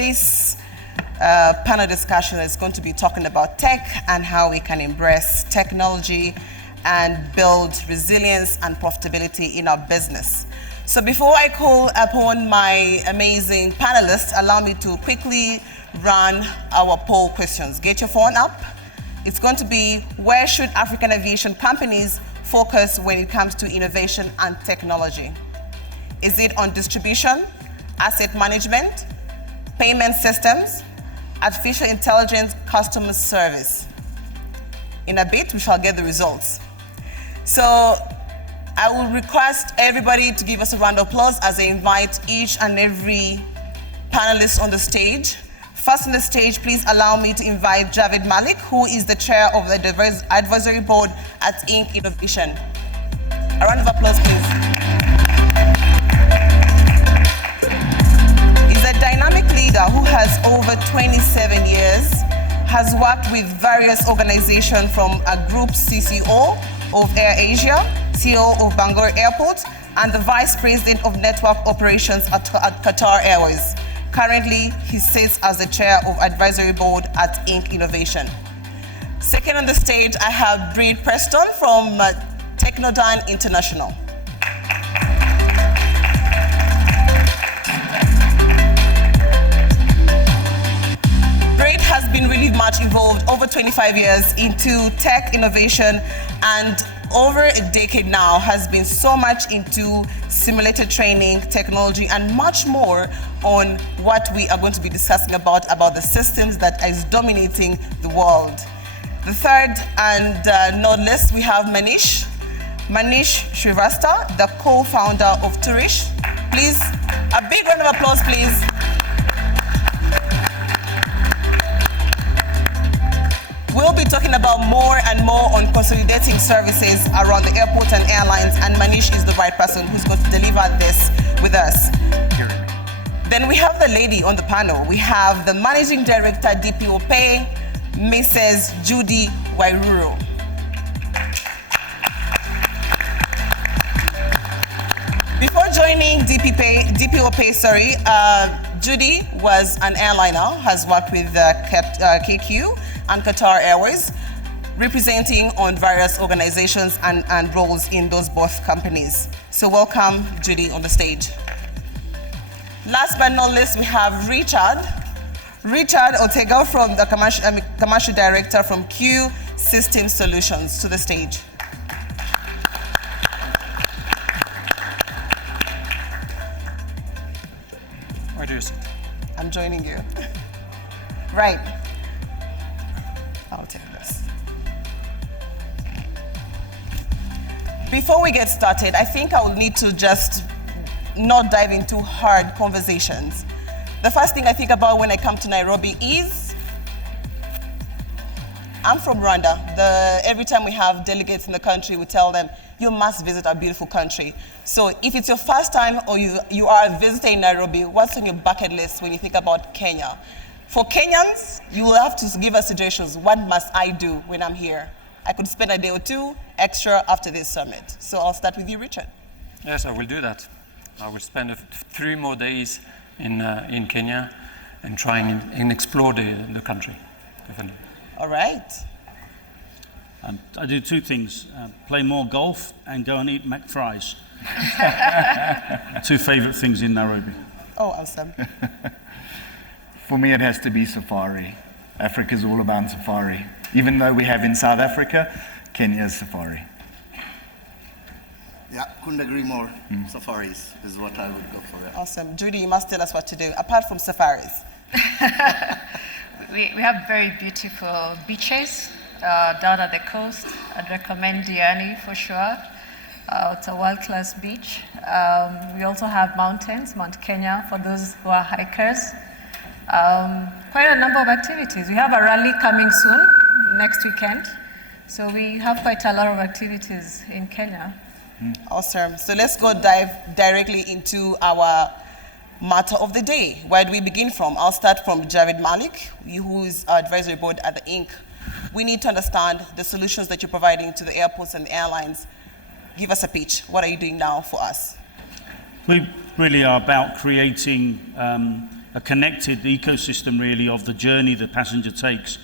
this panel discussion is going to be talking about tech and how we can embrace technology and build resilience and profitability in our business. So before I call upon my amazing panelists, allow me to quickly run our poll questions. Get your phone up. It's going to be, where should African aviation companies focus when it comes to innovation and technology? Is it on distribution, asset management, payment systems, artificial intelligence, customer service? In a bit, we shall get the results. So I will request everybody to give us a round of applause as I invite each and every panelist on the stage. First on the stage, please allow me to invite Javed Malik, who is the chair of the advisory board at Innovating. A round of applause, please. He's a dynamic leader who has over 27 years, has worked with various organizations from a group CCO of AirAsia, CEO of Bangalore Airport, and the Vice President of Network Operations at Qatar Airways. Currently, he sits as the chair of advisory board at Innovating. Second on the stage, I have Preston from Technodyn International. Has been really much involved over 25 years into tech innovation, and over a decade now has been so much into simulated training, technology, and much more on what we are going to be discussing about the systems that is dominating the world. The third and not least, we have Manish Shrivastava, the co-founder of Tourish. Please, a big round of applause, please. We'll be talking about more and more on consolidating services around the airport and airlines, and Manish is the right person who's going to deliver this with us. Then we have the lady on the panel. We have the Managing Director, DPO Pay, Mrs. Judy Waruiru. Before joining DPO Pay, Judy was an airliner, has worked with KQ and Qatar Airways, representing on various organizations and roles in those both companies. So welcome, Judy, on the stage. Last but not least, we have Richard Ortega, from the commercial director from Q System Solutions, to the stage. Where do you sit? I'm joining you. Right. I'll take this. Before we get started, I think I will need to just not dive into hard conversations. The first thing I think about when I come to Nairobi is, I'm from Rwanda. Every time we have delegates in the country, we tell them, you must visit our beautiful country. So if it's your first time or you are visiting Nairobi, what's on your bucket list when you think about Kenya? For Kenyans, you will have to give us suggestions. What must I do when I'm here? I could spend a day or two extra after this summit. So I'll start with you, Richard. Yes, I will do that. I will spend 3 more days in Kenya and try and explore the country, definitely. All right. I do 2 things, play more golf and go and eat McFries. 2 favorite things in Nairobi. Oh, awesome. For me, it has to be safari. Africa is all about safari. Even though we have in South Africa, Kenya is safari. Yeah, couldn't agree more. Safaris is what I would go for. Yeah. Awesome. Judy, you must tell us what to do, apart from safaris. We have very beautiful beaches down at the coast. I'd recommend Diani for sure. It's a world-class beach. We also have mountains, Mount Kenya, for those who are hikers. Quite a number of activities. We have a rally coming soon, next weekend. So we have quite a lot of activities in Kenya. Awesome. So let's go dive directly into our matter of the day. Where do we begin from? I'll start from Javed Malik, who is our advisory board at the Inc. We need to understand the solutions that you're providing to the airports and the airlines. Give us a pitch. What are you doing now for us? We really are about creating a connected ecosystem really of the journey the passenger takes.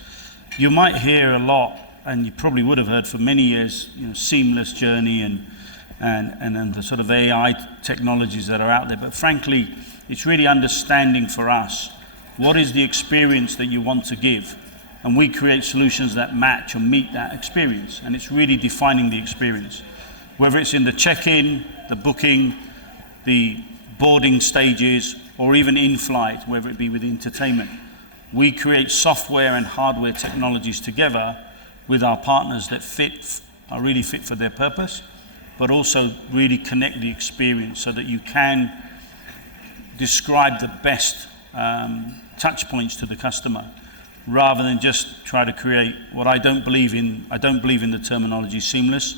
You might hear a lot, and you probably would have heard for many years, seamless journey and the sort of AI technologies that are out there. But frankly, it's really understanding for us, what is the experience that you want to give? And we create solutions that match or meet that experience. And it's really defining the experience. Whether it's in the check-in, the booking, the boarding stages, or even in flight, whether it be with entertainment. We create software and hardware technologies together with our partners that are really fit for their purpose, but also really connect the experience so that you can describe the best touch points to the customer, rather than just try to create what I don't believe in. I don't believe in the terminology seamless,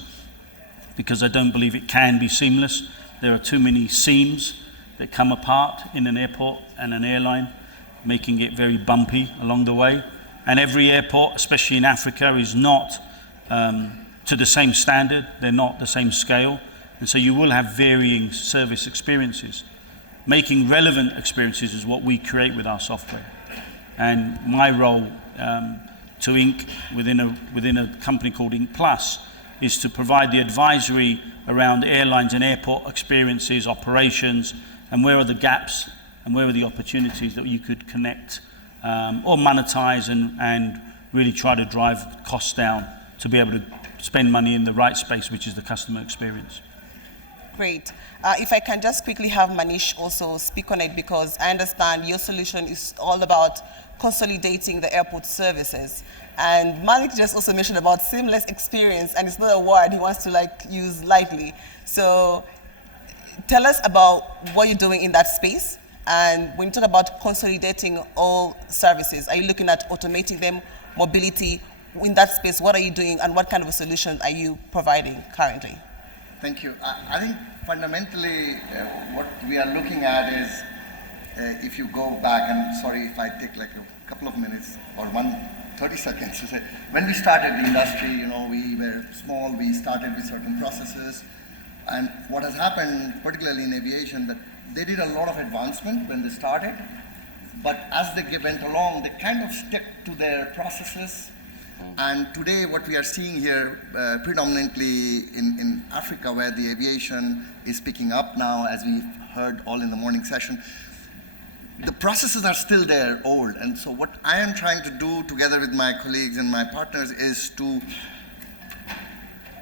because I don't believe it can be seamless. There are too many seams that come apart in an airport and an airline, making it very bumpy along the way. And every airport, especially in Africa, is not to the same standard. They're not the same scale. And so you will have varying service experiences. Making relevant experiences is what we create with our software. And my role to Inc. within a company called Inc. Plus is to provide the advisory around airlines and airport experiences, operations, and where are the gaps and where are the opportunities that you could connect or monetize and really try to drive costs down to be able to spend money in the right space, which is the customer experience. Great. If I can just quickly have Manish also speak on it, because I understand your solution is all about consolidating the airport services. And Malik just also mentioned about seamless experience, and it's not a word he wants to use lightly. So tell us about what you're doing in that space. And when you talk about consolidating all services, are you looking at automating them, mobility? In that space, what are you doing, and what kind of a solution are you providing currently? Thank you. I think fundamentally what we are looking at is, if you go back, and sorry if I take a couple of minutes or 30 seconds to say, when we started the industry, we were small, we started with certain processes, and what has happened, particularly in aviation, that they did a lot of advancement when they started, but as they went along, they kind of stuck to their processes. And today what we are seeing here, predominantly in Africa, where the aviation is picking up now, as we heard all in the morning session, the processes are still there, old. And so what I am trying to do together with my colleagues and my partners is to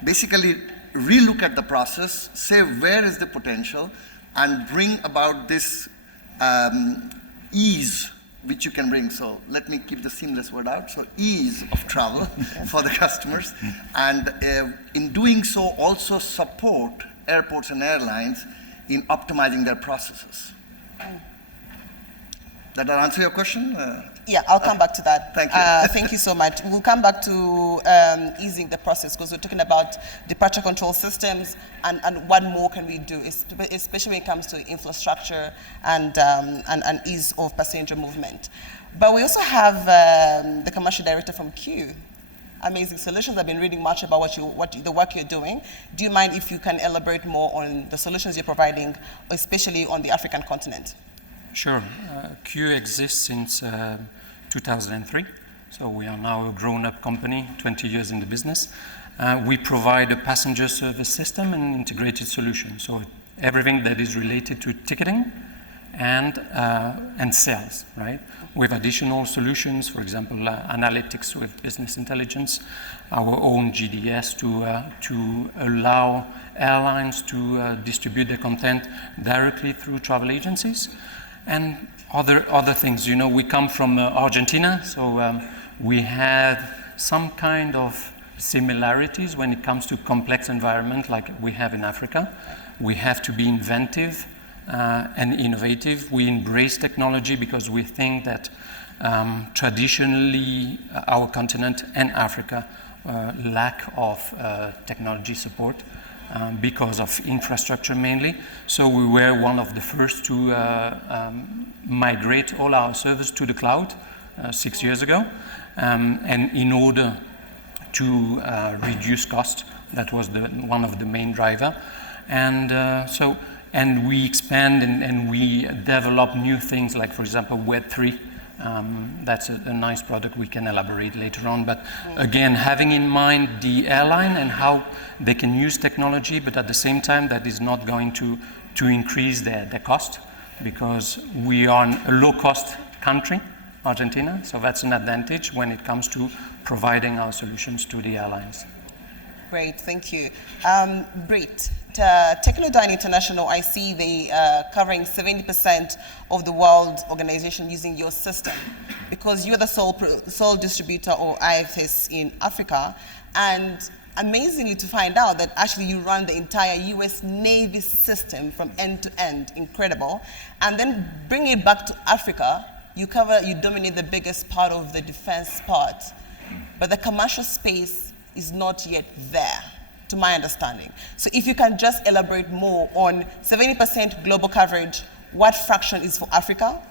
basically relook at the process, say where is the potential, and bring about this ease which you can bring. So let me keep the seamless word out. So ease of travel for the customers. And in doing so, also support airports and airlines in optimizing their processes. Did that answer your question? Yeah, I'll come back to that. Thank you. Thank you so much. We'll come back to easing the process, because we're talking about departure control systems and what more can we do, especially when it comes to infrastructure and ease of passenger movement. But we also have the commercial director from Q. Amazing Solutions. I've been reading much about the work you're doing. Do you mind if you can elaborate more on the solutions you're providing, especially on the African continent? Sure. Q exists since 2003, so we are now a grown-up company, 20 years in the business. We provide a passenger service system and integrated solution, so everything that is related to ticketing and sales, right? With additional solutions, for example, analytics with business intelligence, our own GDS to allow airlines to distribute their content directly through travel agencies. And other things, we come from Argentina, so we have some kind of similarities when it comes to complex environment like we have in Africa. We have to be inventive and innovative. We embrace technology because we think that traditionally our continent and Africa lack of technology support. Because of infrastructure mainly. So we were one of the first to migrate all our servers to the cloud 6 years ago. And in order to reduce cost, that was one of the main driver. And so and we expand and we develop new things like, for example, Web3. That's a nice product we can elaborate later on. But again, having in mind the airline and how they can use technology, but at the same time, that is not going to increase their cost, because we are a low-cost country, Argentina, so that's an advantage when it comes to providing our solutions to the airlines. Great, thank you. Brit, Technodyn International, I see they covering 70% of the world organization using your system, because you're the sole distributor or IFS in Africa, and amazingly to find out that actually you run the entire US Navy system from end to end, incredible, and then bring it back to Africa, you dominate the biggest part of the defense part, but the commercial space is not yet there, to my understanding. So if you can just elaborate more on 70% global coverage, what fraction is for Africa?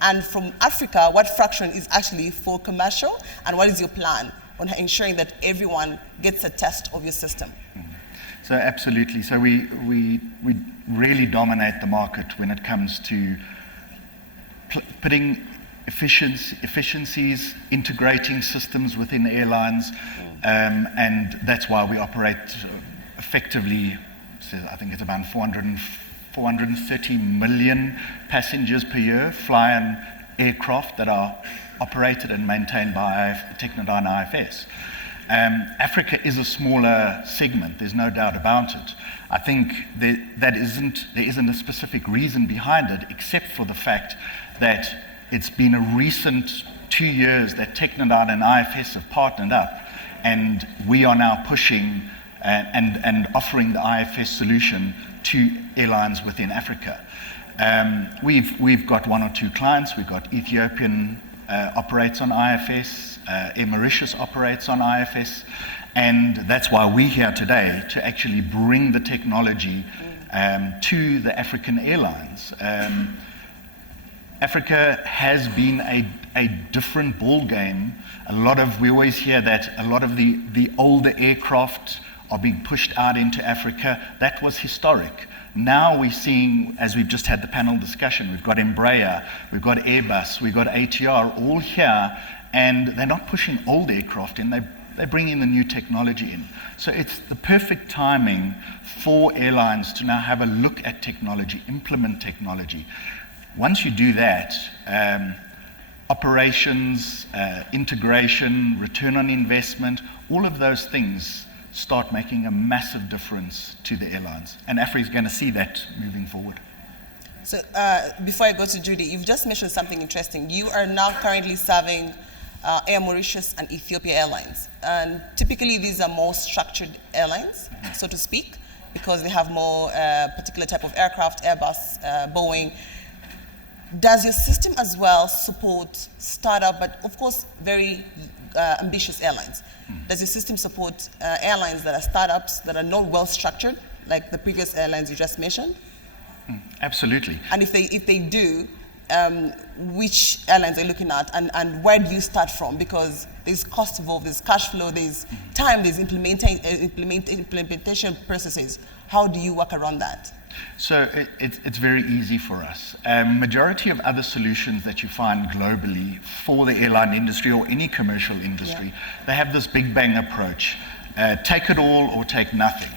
And from Africa, what fraction is actually for commercial? And what is your plan on ensuring that everyone gets a test of your system? So absolutely. So we really dominate the market when it comes to putting efficiencies, integrating systems within airlines, and that's why we operate effectively. So I think it's about 430 million passengers per year fly on aircraft that are operated and maintained by Technodyn IFS. Africa is a smaller segment, there's no doubt about it. I think there isn't a specific reason behind it, except for the fact that it's been a recent 2 years that Technodyn and IFS have partnered up, and we are now pushing and offering the IFS solution to airlines within Africa. We've got 1 or 2 clients. We've got Ethiopian operates on IFS, Air Mauritius operates on IFS, and that's why we're here today, to actually bring the technology to the African airlines. Africa has been a different ball game. We always hear that a lot of the older aircraft are being pushed out into Africa. That was historic. Now we're seeing, as we've just had the panel discussion, we've got Embraer, we've got Airbus, we've got ATR all here, and they're not pushing old aircraft in, they're bringing the new technology in. So it's the perfect timing for airlines to now have a look at technology, implement technology. Once you do that, operations, integration, return on investment, all of those things start making a massive difference to the airlines. And Africa is going to see that moving forward. So before I go to Judy, you've just mentioned something interesting. You are now currently serving Air Mauritius and Ethiopia Airlines. And typically these are more structured airlines, so to speak, because they have more particular type of aircraft, Airbus, Boeing. Does your system as well support startup, but of course very ambitious airlines? Does your system support airlines that are startups, that are not well structured, like the previous airlines you just mentioned? Absolutely. And if they do, which airlines are you looking at, and where do you start from? Because there's cost involved, there's cash flow, there's time, there's implementation processes. How do you work around that? So it's very easy for us. Majority of other solutions that you find globally for the airline industry or any commercial industry, they have this big bang approach. Take it all or take nothing.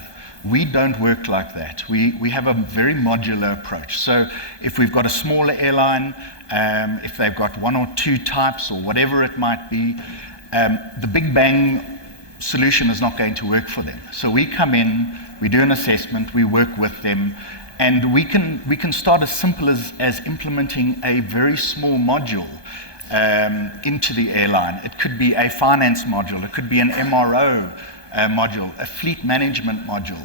We don't work like that. We have a very modular approach. So if we've got a smaller airline, if they've got 1 or 2 types or whatever it might be, the big bang solution is not going to work for them. So we come in, we do an assessment, we work with them, and we can start as simple as implementing a very small module into the airline. It could be a finance module, it could be an MRO module, a fleet management module,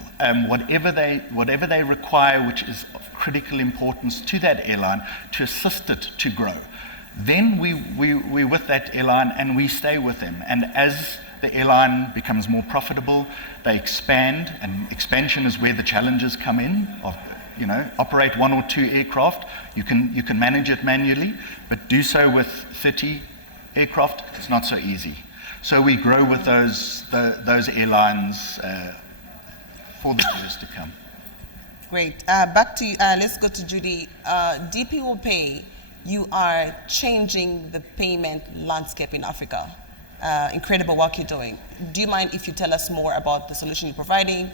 whatever they require, which is of critical importance to that airline to assist it to grow. Then we're with that airline and we stay with them. And as the airline becomes more profitable, they expand, and expansion is where the challenges come in. Operate 1 or 2 aircraft, you can manage it manually, but do so with 30 aircraft, it's not so easy. So we grow with those airlines for the years to come. Great. Back to you. Let's go to Judy. DPO Pay, you are changing the payment landscape in Africa. Incredible work you're doing. Do you mind if you tell us more about the solution you're providing,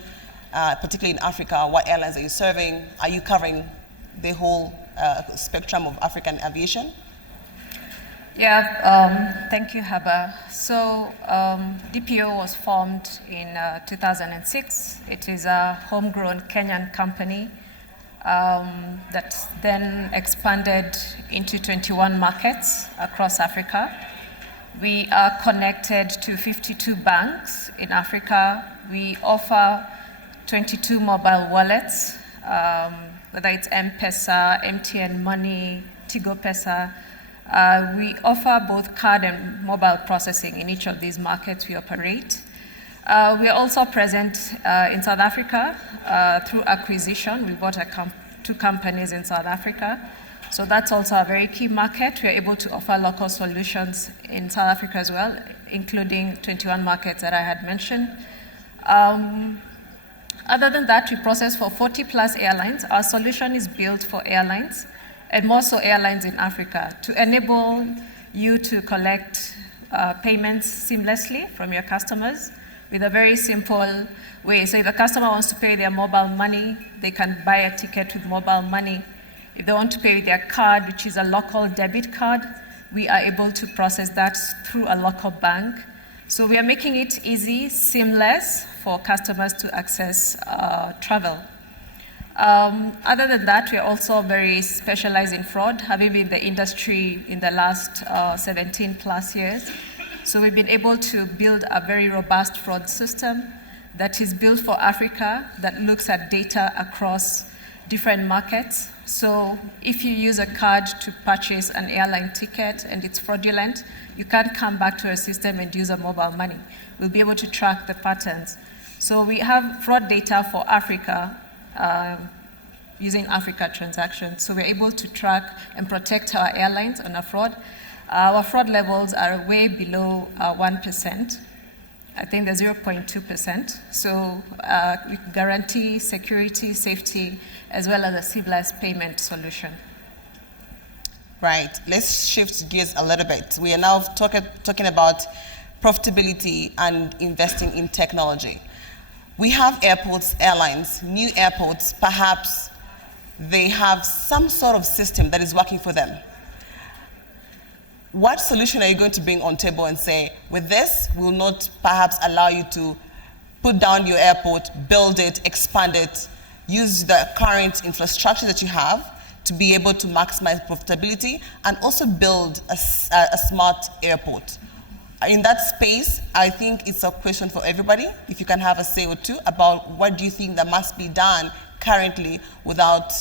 particularly in Africa? What airlines are you serving? Are you covering the whole spectrum of African aviation? Yeah, thank you, Habba. So DPO was formed in 2006. It is a homegrown Kenyan company that then expanded into 21 markets across Africa. We are connected to 52 banks in Africa. We offer 22 mobile wallets, whether it's M-Pesa, MTN Money, Tigo Pesa. We offer both card and mobile processing in each of these markets we operate. We are also present in South Africa through acquisition. We bought two companies in South Africa. So that's also a very key market. We are able to offer local solutions in South Africa as well, including 21 markets that I had mentioned. Other than that, we process for 40 plus airlines. Our solution is built for airlines, and more so airlines in Africa, to enable you to collect payments seamlessly from your customers with a very simple way. So if a customer wants to pay their mobile money, they can buy a ticket with mobile money. If they want to pay with their card, which is a local debit card, we are able to process that through a local bank. So we are making it easy, seamless for customers to access travel. Other than that, we are also very specialized in fraud, having been in the industry in the last 17 plus years. So we've been able to build a very robust fraud system that is built for Africa, that looks at data across different markets. So if you use a card to purchase an airline ticket and it's fraudulent, you can't come back to a system and use a mobile money. We'll be able to track the patterns. So we have fraud data for Africa using Africa transactions. So we're able to track and protect our airlines on a fraud. Our fraud levels are way below 1%. I think they're 0.2%. So we guarantee security, safety, as well as a seamless payment solution. Right. Let's shift gears a little bit. We are now talking about profitability and investing in technology. We have airports, airlines, new airports, perhaps they have some sort of system that is working for them. What solution are you going to bring on table and say, with this, we will not perhaps allow you to put down your airport, build it, expand it, use the current infrastructure that you have to be able to maximize profitability and also build a smart airport? In that space, I think it's a question for everybody. If you can have a say or two about what do you think that must be done currently without,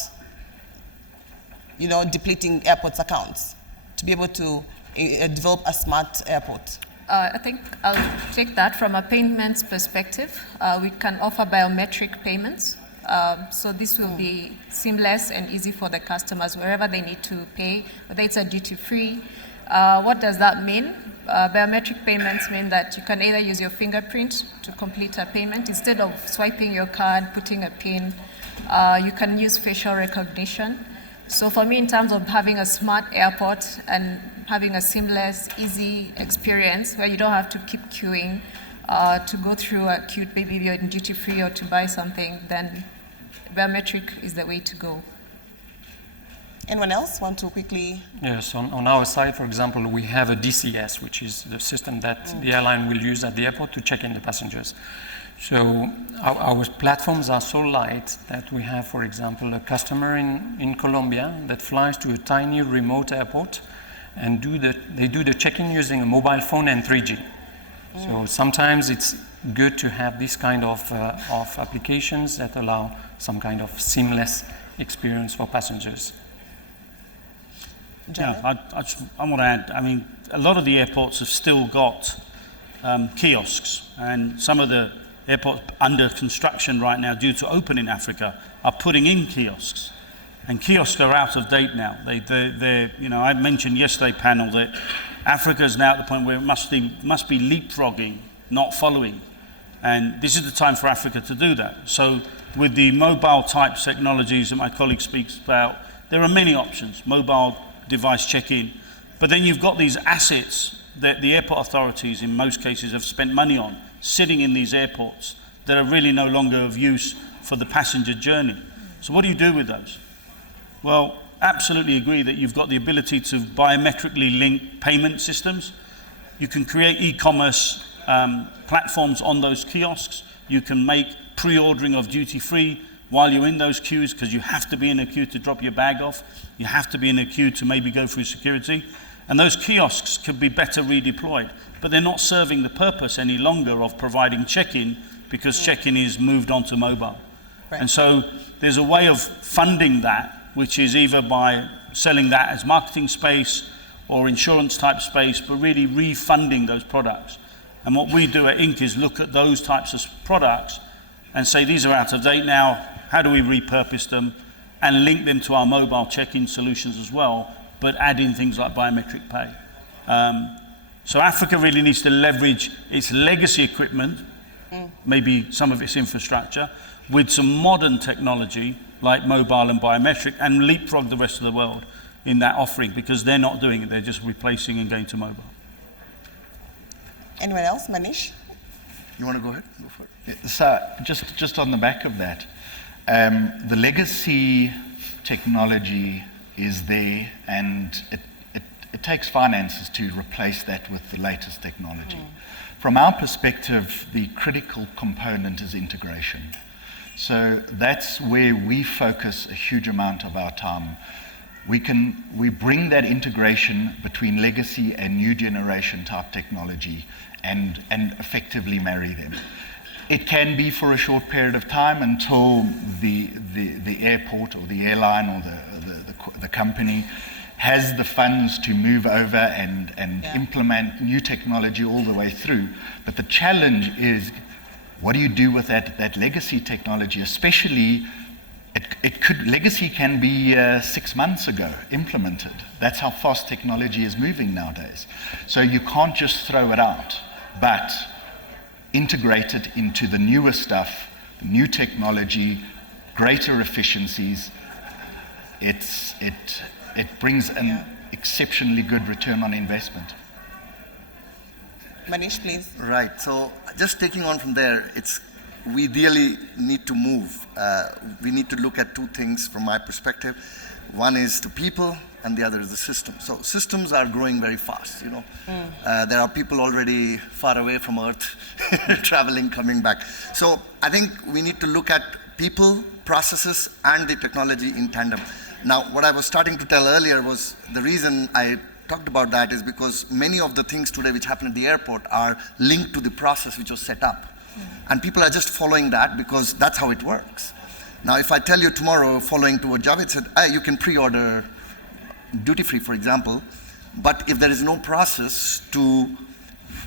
depleting airports' accounts to be able to develop a smart airport. I think I'll take that from a payments perspective. We can offer biometric payments. So this will be seamless and easy for the customers wherever they need to pay, whether it's a duty-free. What does that mean? Biometric payments mean that you can either use your fingerprint to complete a payment instead of swiping your card, putting a PIN. You can use facial recognition. So for me, in terms of having a smart airport and having a seamless, easy experience where you don't have to keep queuing to go through a queue, maybe you're in duty-free or to buy something, then biometric is the way to go. Anyone else want to quickly? Yes, on our side, for example, we have a DCS, which is the system that the airline will use at the airport to check in the passengers. So our platforms are so light that we have, for example, a customer in Colombia that flies to a tiny remote airport and they do the check-in using a mobile phone and 3G. So sometimes it's good to have this kind of applications that allow some kind of seamless experience for passengers. Yeah, I want to add, a lot of the airports have still got kiosks, and some of the airports under construction right now due to open in Africa are putting in kiosks. And kiosks are out of date now. I mentioned yesterday panel that Africa is now at the point where it must be leapfrogging, not following. And this is the time for Africa to do that. So with the mobile type technologies that my colleague speaks about, there are many options, mobile device check-in. But then you've got these assets that the airport authorities in most cases have spent money on, sitting in these airports that are really no longer of use for the passenger journey. So what do you do with those? Well, absolutely agree that you've got the ability to biometrically link payment systems. You can create e-commerce platforms on those kiosks. You can make pre-ordering of duty-free while you're in those queues, because you have to be in a queue to drop your bag off. You have to be in a queue to maybe go through security. And those kiosks could be better redeployed, but they're not serving the purpose any longer of providing check-in, because check-in is moved onto mobile. Right. And so there's a way of funding that, which is either by selling that as marketing space or insurance type space, but really refunding those products. And what we do at Inc. is look at those types of products and say, these are out of date now, how do we repurpose them and link them to our mobile check-in solutions as well, but add in things like biometric pay. So Africa really needs to leverage its legacy equipment, maybe some of its infrastructure, with some modern technology like mobile and biometric, and leapfrog the rest of the world in that offering, because they're not doing it, they're just replacing and going to mobile. Anyone else? Manish? You want to go ahead? Go for it. So just on the back of that, the legacy technology is there, and it takes finances to replace that with the latest technology. From our perspective, the critical component is integration. So that's where we focus a huge amount of our time. We bring that integration between legacy and new generation type technology and effectively marry them. It can be for a short period of time until the airport or the airline or the company has the funds to move over and implement new technology all the way through. But the challenge is, what do you do with that legacy technology? Especially, legacy can be 6 months ago implemented. That's how fast technology is moving nowadays. So you can't just throw it out, but integrate it into the newer stuff, new technology, greater efficiencies. It brings an exceptionally good return on investment. Manish, please. Right. So just taking on from there, we really need to move. We need to look at two things from my perspective. One is the people, and the other is the system. So systems are growing very fast. There are people already far away from Earth, traveling, coming back. So I think we need to look at people, processes, and the technology in tandem. Now, what I was starting to tell earlier was the reason I talked about that is because many of the things today which happen at the airport are linked to the process which was set up. And people are just following that because that's how it works. Now, if I tell you tomorrow, following to what Javed said, you can pre-order duty-free, for example, but if there is no process to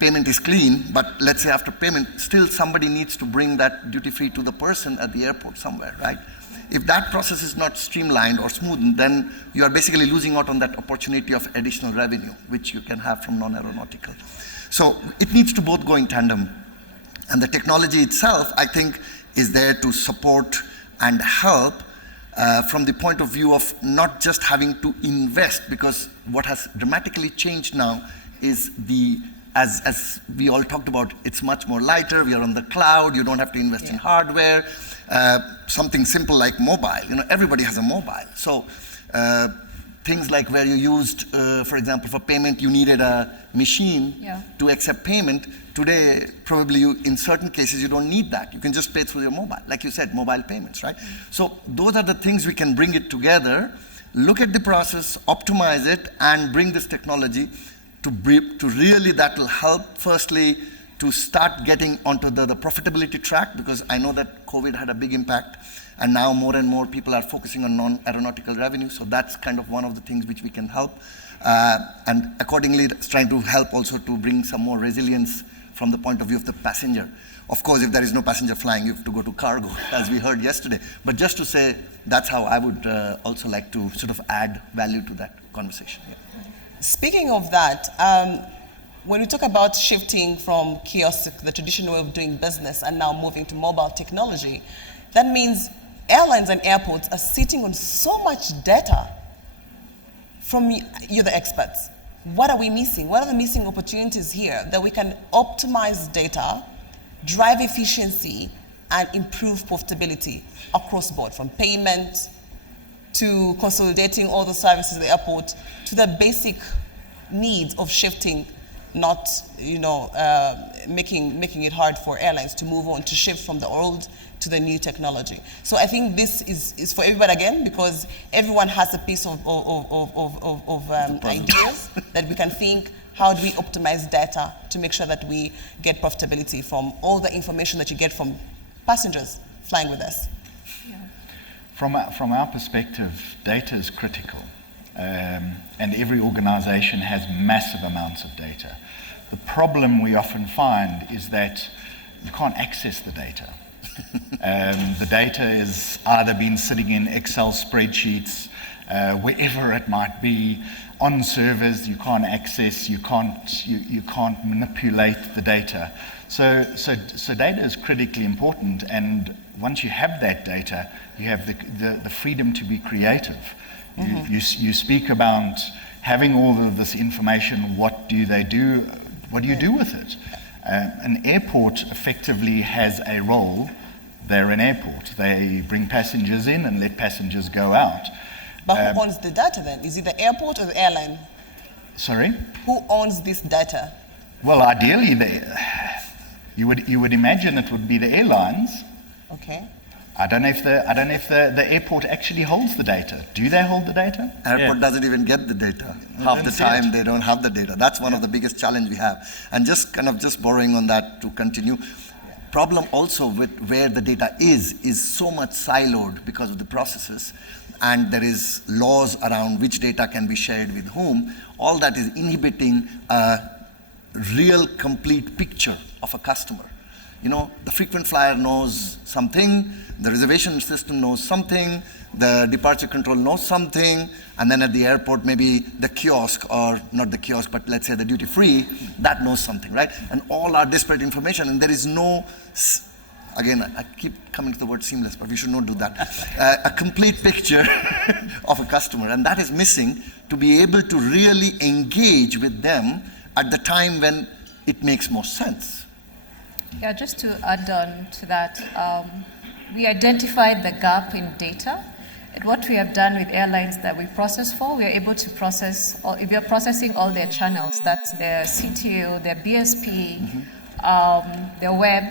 payment is clean, but let's say after payment, still somebody needs to bring that duty-free to the person at the airport somewhere, right? If that process is not streamlined or smoothened, then you are basically losing out on that opportunity of additional revenue, which you can have from non-aeronautical. So it needs to both go in tandem. And the technology itself, I think, is there to support and help from the point of view of not just having to invest, because what has dramatically changed now is as we all talked about, it's much more lighter, we are on the cloud, you don't have to invest in hardware. Something simple like mobile, everybody has a mobile. So things like where you used, for example, for payment, you needed a machine to accept payment. Today, probably in certain cases, you don't need that. You can just pay through your mobile. Like you said, mobile payments, right? So those are the things we can bring it together, look at the process, optimize it, and bring this technology to really, that will help, firstly, to start getting onto the profitability track, because I know that COVID had a big impact, and now more and more people are focusing on non-aeronautical revenue, so that's kind of one of the things which we can help. And accordingly, it's trying to help also to bring some more resilience from the point of view of the passenger. Of course, if there is no passenger flying, you have to go to cargo, as we heard yesterday. But just to say, that's how I would also like to sort of add value to that conversation. Yeah. Speaking of that, when we talk about shifting from kiosk, the traditional way of doing business, and now moving to mobile technology, that means airlines and airports are sitting on so much data from you, the experts. What are we missing? What are the missing opportunities here that we can optimize data, drive efficiency, and improve profitability across board, from payment to consolidating all the services at the airport to the basic needs of shifting, not making it hard for airlines to move on, to shift from the old to the new technology. So I think this is for everybody again, because everyone has a piece of ideas that we can think, how do we optimize data to make sure that we get profitability from all the information that you get from passengers flying with us. Yeah. From our perspective, data is critical, and every organization has massive amounts of data. The problem we often find is that you can't access the data. The data is either been sitting in Excel spreadsheets, wherever it might be, on servers you can't access, you can't manipulate the data. So data is critically important, and once you have that data, you have the freedom to be creative. Mm-hmm. You speak about having all of this information. What do they do? What do you do with it? An airport effectively has a role. They're an airport. They bring passengers in and let passengers go out. But who owns the data then? Is it the airport or the airline? Sorry? Who owns this data? Well, ideally, you would imagine it would be the airlines. Okay. I don't know if the airport actually holds the data. Do they hold the data? Airport doesn't even get the data. Half the time they don't have the data. That's one of the biggest challenge we have. And just borrowing on that to continue. Problem also with where the data is so much siloed because of the processes, and there is laws around which data can be shared with whom. All that is inhibiting a real complete picture of a customer. The frequent flyer knows something, the reservation system knows something, the departure control knows something, and then at the airport, maybe the kiosk, or not the kiosk, but let's say the duty free, that knows something, right? And all are disparate information, and there is no, again, I keep coming to the word seamless, but we should not do that. A complete picture of a customer, and that is missing to be able to really engage with them at the time when it makes more sense. Yeah, just to add on to that, we identified the gap in data. And what we have done with airlines that we process for, we are able to process, if we are processing all their channels, that's their CTO, their BSP, their web.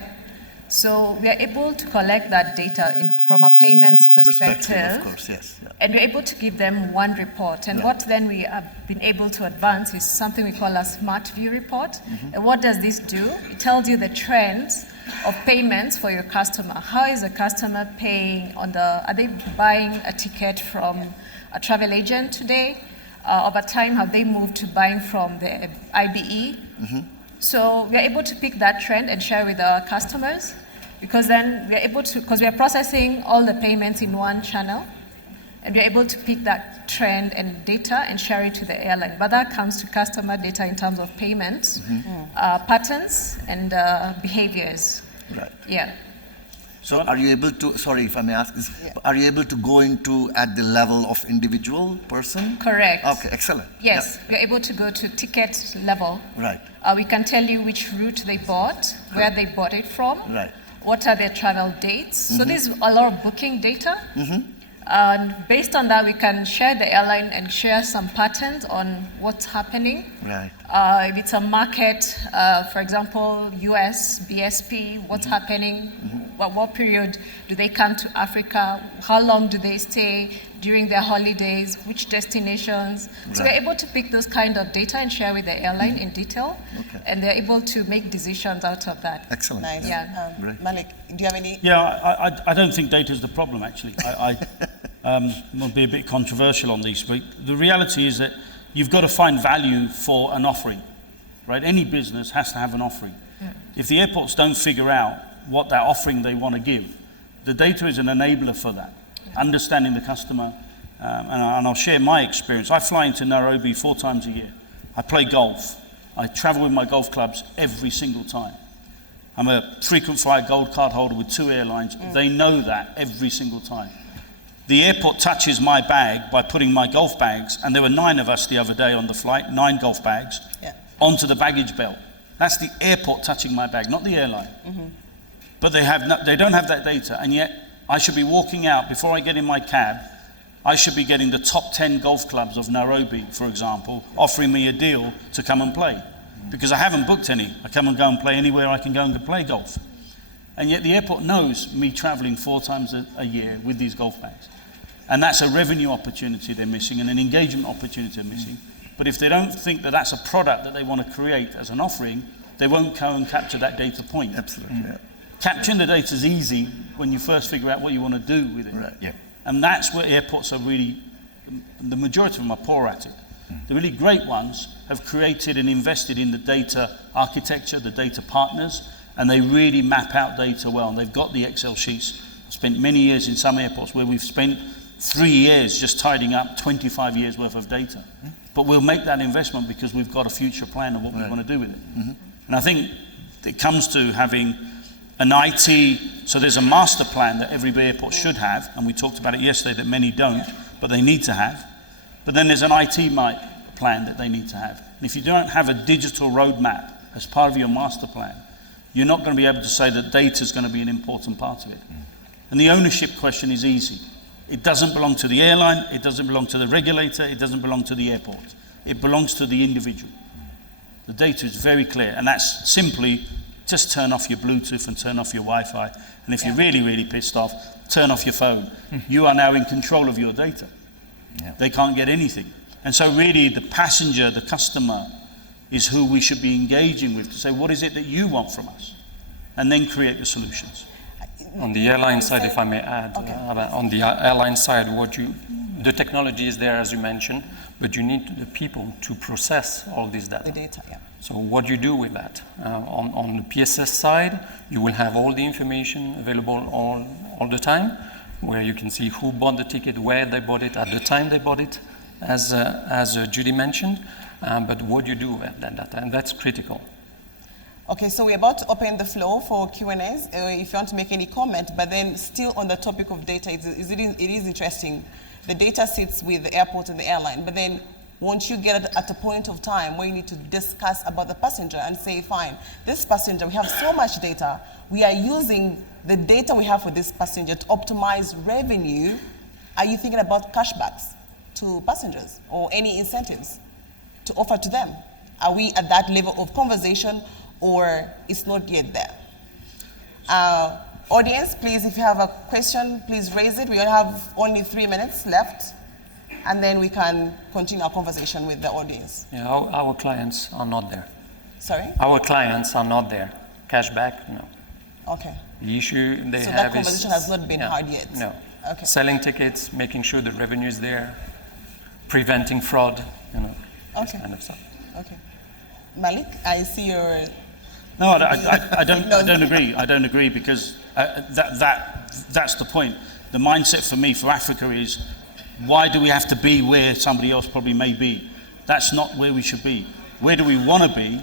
So we are able to collect that data from a payments perspective. Of course, yes. Yeah. And we're able to give them one report. And what then we have been able to advance is something we call a smart view report. Mm-hmm. And what does this do? It tells you the trends of payments for your customer. How is a customer paying are they buying a ticket from a travel agent today? Over time, have they moved to buying from the IBE? Mm-hmm. So we're able to pick that trend and share with our customers, because then we're able to, because we're processing all the payments in one channel, and we're able to pick that trend and data and share it to the airline. But that comes to customer data in terms of payments, patterns, and behaviors. Right. Yeah. So are you able to, sorry if I may ask this, are you able to go into at the level of individual person? Correct. Okay, excellent. Yes, we're able to go to ticket level. Right. We can tell you which route they bought, where they bought it from, right. What are their travel dates. So there's a lot of booking data. And based on that, we can share the airline and share some patterns on what's happening. Right. If it's a market, for example, US, BSP, what's happening, what period do they come to Africa, how long do they stay during their holidays, which destinations. So we're able to pick those kind of data and share with the airline in detail, and they're able to make decisions out of that. Excellent. Nice. Yeah. Malik, do you have any? Yeah, I don't think data is the problem, actually. I will be a bit controversial on these, but the reality is that you've got to find value for an offering, right? Any business has to have an offering. If the airports don't figure out what that offering they want to give, the data is an enabler for that. Understanding the customer, and I'll share my experience. I fly into Nairobi 4 times a year. I play golf. I travel with my golf clubs every single time. I'm a frequent flyer gold card holder with 2 airlines. They know that every single time. The airport touches my bag by putting my golf bags, and there were 9 of us the other day on the flight, 9 golf bags, onto the baggage belt. That's the airport touching my bag, not the airline. But they don't have that data, and yet I should be walking out, before I get in my cab, I should be getting the top 10 golf clubs of Nairobi, for example, offering me a deal to come and play. Because I haven't booked any. I come and go and play anywhere I can go and play golf. And yet the airport knows me traveling 4 times a year with these golf bags. And that's a revenue opportunity they're missing and an engagement opportunity they're missing. But if they don't think that that's a product that they want to create as an offering, they won't go and capture that data point. Absolutely. Yeah. Capturing the data is easy when you first figure out what you want to do with it. Right. Yeah. And that's where airports are really, the majority of them are poor at it. The really great ones have created and invested in the data architecture, the data partners, and they really map out data well. And they've got the Excel sheets. I've spent many years in some airports where we've spent 3 years just tidying up 25 years worth of data. But we'll make that investment because we've got a future plan of what we want to do with it. And I think it comes to having an IT, so there's a master plan that every airport should have, and we talked about it yesterday that many don't, but they need to have. But then there's an IT plan that they need to have. And if you don't have a digital roadmap as part of your master plan, you're not going to be able to say that data is going to be an important part of it. And the ownership question is easy. It doesn't belong to the airline, it doesn't belong to the regulator, it doesn't belong to the airport. It belongs to the individual. The data is very clear, and that's simply just turn off your Bluetooth and turn off your Wi-Fi. And if you're really, really pissed off, turn off your phone. You are now in control of your data. They can't get anything. And so really the passenger, the customer, is who we should be engaging with to say, what is it that you want from us? And then create the solutions. On the airline side, if I may add, on the airline side, the technology is there, as you mentioned, but you need the people to process all this data. The data, yeah. So what do you do with that? On the PSS side, you will have all the information available all the time, where you can see who bought the ticket, where they bought it, at the time they bought it, as Judy mentioned. But what do you do with that data? And that's critical. Okay, so we're about to open the floor for Q&As, if you want to make any comment, but then still on the topic of data, it is interesting. The data sits with the airport and the airline, but then won't you get at a point of time where you need to discuss about the passenger and say, fine, this passenger, we have so much data, we are using the data we have for this passenger to optimize revenue. Are you thinking about cashbacks to passengers or any incentives to offer to them? Are we at that level of conversation, or it's not yet there? Audience, please, if you have a question, please raise it. We have only 3 minutes left, and then we can continue our conversation with the audience. Yeah, our clients are not there. Sorry? Our clients are not there. Cashback, no. Okay. The issue they So have that conversation has not been hard yet? No. Okay. Selling tickets, making sure the revenue is there, preventing fraud, this kind of stuff. Okay. Malik, I see your... No, I don't agree. I don't agree because that's the point. The mindset for me for Africa is, why do we have to be where somebody else probably may be? That's not where we should be. Where do we want to be?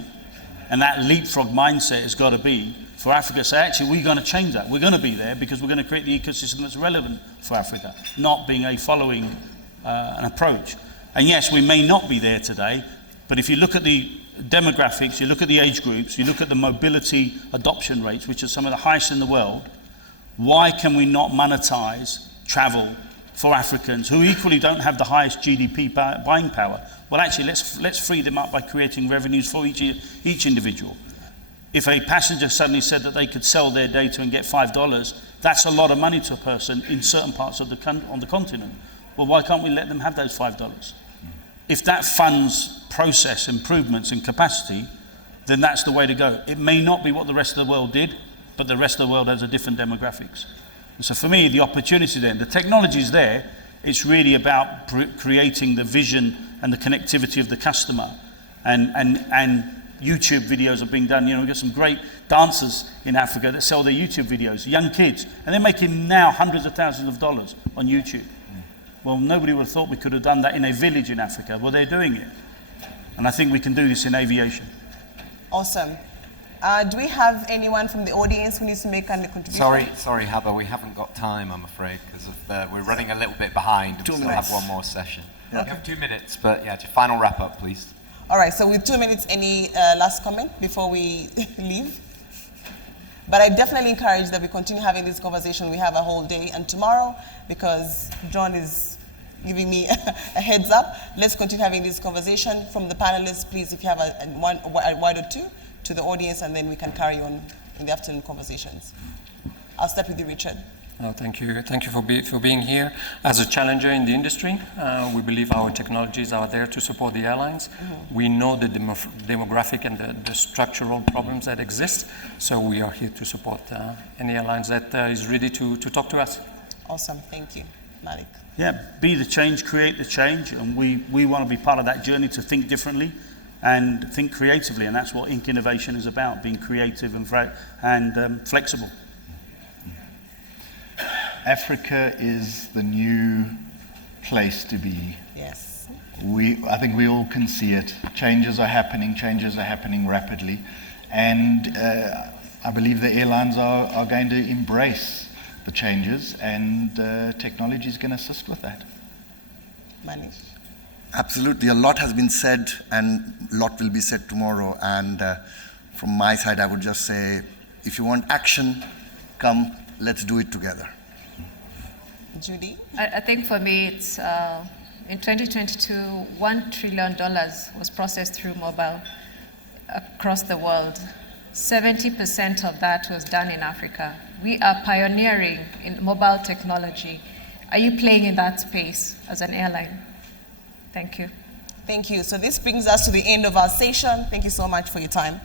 And that leapfrog mindset has got to be for Africa. So actually, we're going to change that. We're going to be there because we're going to create the ecosystem that's relevant for Africa, not being a following an approach. And yes, we may not be there today, but if you look at the demographics, you look at the age groups, you look at the mobility adoption rates, which are some of the highest in the world, why can we not monetize travel for Africans who equally don't have the highest GDP buying power? Well, actually, let's free them up by creating revenues for each individual. If a passenger suddenly said that they could sell their data and get $5, that's a lot of money to a person in certain parts of on the continent. Well, why can't we let them have those $5? If that funds process improvements in capacity, then that's the way to go. It may not be what the rest of the world did, but the rest of the world has a different demographics. And so for me, the opportunity there, the technology is there. It's really about creating the vision and the connectivity of the customer. And YouTube videos are being done. We've got some great dancers in Africa that sell their YouTube videos, young kids, and they're making now hundreds of thousands of dollars on YouTube. Well, nobody would have thought we could have done that in a village in Africa. Well, they're doing it. And I think we can do this in aviation. Awesome. Do we have anyone from the audience who needs to make a contribution? Sorry, Habba, we haven't got time, I'm afraid, because we're running a little bit behind. We still have one more session. Yeah. We have 2 minutes, but yeah, final wrap up, please. All right, so with 2 minutes, any last comment before we leave? But I definitely encourage that we continue having this conversation. We have a whole day and tomorrow, because John is giving me a heads up. Let's continue having this conversation. From the panelists, please, if you have a word or two, to the audience, and then we can carry on in the afternoon conversations. I'll start with you, Richard. Thank you. Thank you for being here. As a challenger in the industry, we believe our technologies are there to support the airlines. Mm-hmm. We know the demographic and the structural problems that exist, so we are here to support any airlines that is ready to talk to us. Awesome. Thank you. Malik. Yeah, be the change, create the change, and we want to be part of that journey to think differently and think creatively, and that's what Innovation is about, being creative and flexible. Africa is the new place to be. Yes. I think we all can see it. Changes are happening rapidly, and I believe the airlines are going to embrace the changes, and technology is going to assist with that. Manish. Absolutely. A lot has been said, and a lot will be said tomorrow. And from my side, I would just say, if you want action, come, let's do it together. Judy? I think for me, it's in 2022, $1 trillion was processed through mobile across the world. 70% of that was done in Africa. We are pioneering in mobile technology. Are you playing in that space as an airline? Thank you. Thank you. So this brings us to the end of our session. Thank you so much for your time.